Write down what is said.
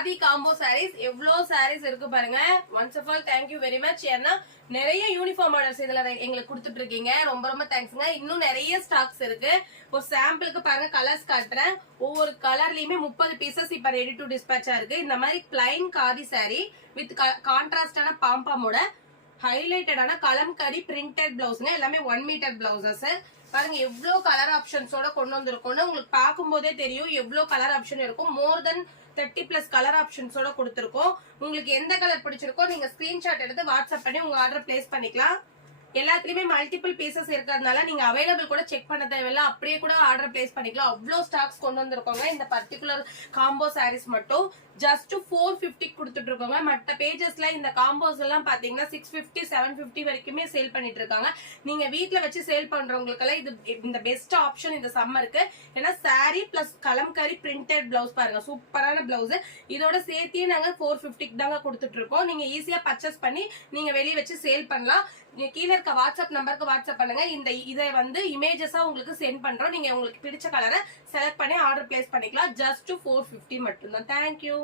Khadi combo saris எவ்வளவு sarees இருக்கு பாருங்க. Once of all thank you very much. ஏன்னா நிறைய யூனிஃபார்ம் ஆர்டர்ஸ் இதுல எங்களுக்கு கொடுத்துட்டு இருக்கீங்க. ரொம்ப ரொம்ப தேங்க்ஸ்ங்க. இன்னும் நிறைய ஸ்டாக்ஸ் இருக்கு. ஒரு சாம்பிளுக்கு பாருங்க கலர்ஸ் காட்டுறேன். ஒவ்வொரு கலர்லயுமே 30 பீசஸ் இப்ப ரெடி டு டிஸ்பேச்சா இருக்கு. இந்த மாதிரி பிளைன் காதி சாரி வித் கான்ட்ராஸ்டான பாம்பாமோட ஹைலைட்டடான கலம்கரி பிரிண்டட் பிளவுஸ்ங்க. எல்லாமே 1 மீட்டர் பிளவுசஸ். பாருங்க எவ்வளவு கலர் ஆப்ஷன்ஸோட கொண்டு வந்திருக்கோம்னு உங்களுக்கு பார்க்கும் போதே தெரியும். எவ்வளவு கலர் ஆப்ஷன் இருக்கும். மோர் தென் 30+ கலர் ஆப்ஷன்ஸோட கொடுத்திருக்கோம். உங்களுக்கு எந்த கலர் பிடிச்சிருக்கோ நீங்க ஸ்கிரீன்ஷாட் எடுத்து வாட்ஸ்அப் பண்ணி உங்க ஆர்டர் பிளேஸ் பண்ணிக்கலாம். எல்லாத்துலயுமே மல்டிபிள் பீசஸ் இருக்கிறதுனால நீங்க அவைலபிள் கூட செக் பண்ண தேவையில்ல. அப்படியே கூட ஆர்டர் பிளேஸ் பண்ணிக்கலாம். அவ்வளவு ஸ்டாக்ஸ் கொண்டு வந்திருக்கோங்க. இந்த பர்டிகுலர் காம்போ சாரீஸ் மட்டும் ஜஸ்ட் 450 கொடுத்துட்டு இருக்கோங்க. மற்ற பேஜஸ்ல இந்த காம்போஸ் எல்லாம் பாத்தீங்கன்னா 650 750 வரைக்குமே சேல் பண்ணிட்டு இருக்காங்க. நீங்க வீட்டுல வச்சு சேல் பண்றவங்களுக்கு எல்லாம் இது இந்த பெஸ்ட் ஆப்ஷன் இந்த சம்மருக்கு. ஏன்னா sorry plus kalamkari printed blouse பாருங்க, சூப்பரான பிளவுஸ். இதோட சேர்த்தியே நாங்க 450 தாங்க கொடுத்துட்டு இருக்கோம். நீங்க ஈஸியா பர்ச்சேஸ் பண்ணி நீங்க வெளியே வச்சு சேல் பண்ணலாம். கீழே இருக்க வாட்ஸ்அப் நம்பருக்கு வாட்ஸ்அப் பண்ணுங்க. இதை இமேஜஸா உங்களுக்கு சென்ட் பண்றோம். நீங்க உங்களுக்கு பிடிச்ச கலரை செலக்ட் பண்ணி ஆர்டர் பிளேஸ் பண்ணிக்கலாம். ஜஸ்ட் 450 மட்டும்தான். தேங்க்யூ.